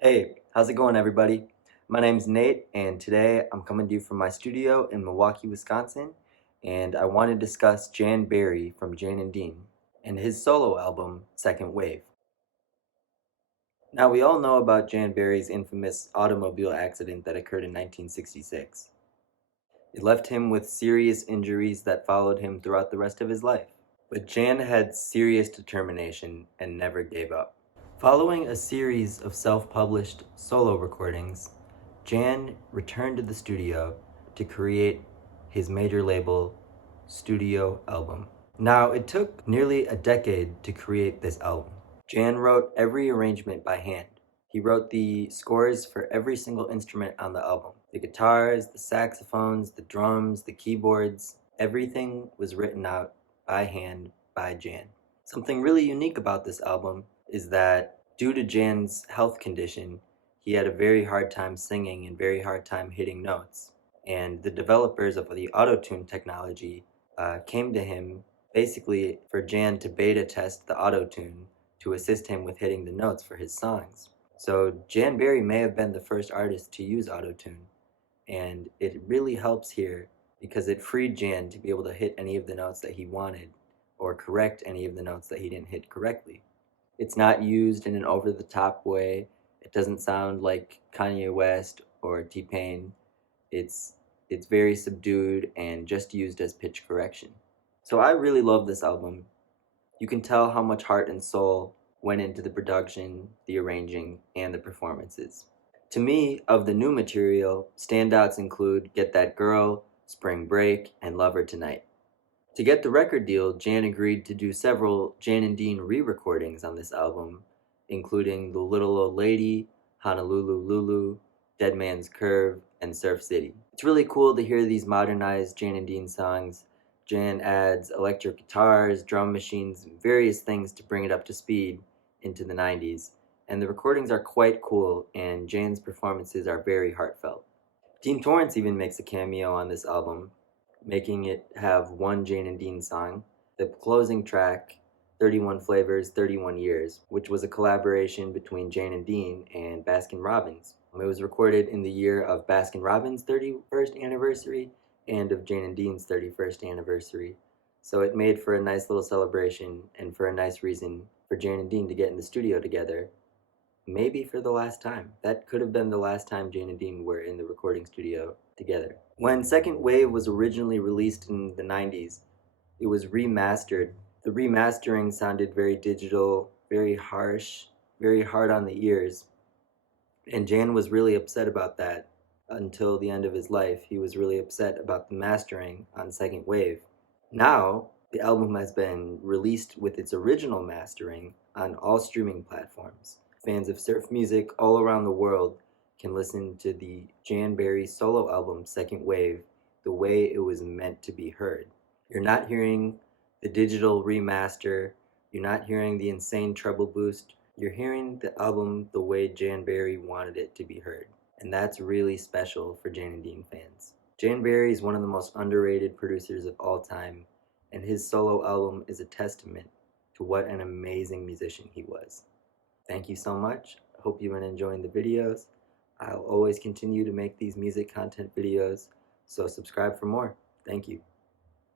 Hey, how's it going, everybody? My name's Nate, and today I'm coming to you from my studio in Milwaukee, Wisconsin, and I want to discuss Jan Berry from jan&dean and his solo album, Second Wave. Now, we all know about Jan Berry's infamous automobile accident that occurred in 1966. It left him with serious injuries that followed him throughout the rest of his life. But Jan had serious determination and never gave up. Following a series of self-published solo recordings, Jan returned to the studio to create his major label studio album. Now, it took nearly a decade to create this album. Jan wrote every arrangement by hand. He wrote the scores for every single instrument on the album. The guitars, the saxophones, the drums, the keyboards, everything was written out by hand by Jan. Something really unique about this album is that due to Jan's health condition, he had a very hard time singing and very hard time hitting notes. And the developers of the auto-tune technology came to him basically for Jan to beta test the auto-tune to assist him with hitting the notes for his songs. So Jan Berry may have been the first artist to use auto-tune, and it really helps here because it freed Jan to be able to hit any of the notes that he wanted or correct any of the notes that he didn't hit correctly. It's not used in an over-the-top way. It doesn't sound like Kanye West or T-Pain. It's very subdued and just used as pitch correction. So I really love this album. You can tell how much heart and soul went into the production, the arranging, and the performances. To me, of the new material, standouts include Get That Girl, Spring Break, and Love Her Tonight. To get the record deal, Jan agreed to do several jan&dean re-recordings on this album, including The Little Old Lady, Honolulu Lulu, Dead Man's Curve, and Surf City. It's really cool to hear these modernized jan&dean songs. Jan adds electric guitars, drum machines, various things to bring it up to speed into the 90s. And the recordings are quite cool, and Jan's performances are very heartfelt. Dean Torrence even makes a cameo on this album, making it have one jan&dean song, the closing track, 31 Flavors, 31 Years, which was a collaboration between jan&dean and Baskin-Robbins. It was recorded in the year of Baskin-Robbins' 31st anniversary and of jan&dean's 31st anniversary. So it made for a nice little celebration and for a nice reason for jan&dean to get in the studio together. Maybe for the last time. That could have been the last time jan&dean were in the recording studio together. When Second Wave was originally released in the 90s, it was remastered. The remastering sounded very digital, very harsh, very hard on the ears. And Jan was really upset about that until the end of his life. He was really upset about the mastering on Second Wave. Now, the album has been released with its original mastering on all streaming platforms. Fans of surf music all around the world can listen to the Jan Berry solo album Second Wave the way it was meant to be heard. You're not hearing the digital remaster, you're not hearing the insane treble boost, you're hearing the album the way Jan Berry wanted it to be heard. And that's really special for jan&dean fans. Jan Berry is one of the most underrated producers of all time, and his solo album is a testament to what an amazing musician he was. Thank you so much. I hope you've been enjoying the videos. I'll always continue to make these music content videos, so subscribe for more. Thank you.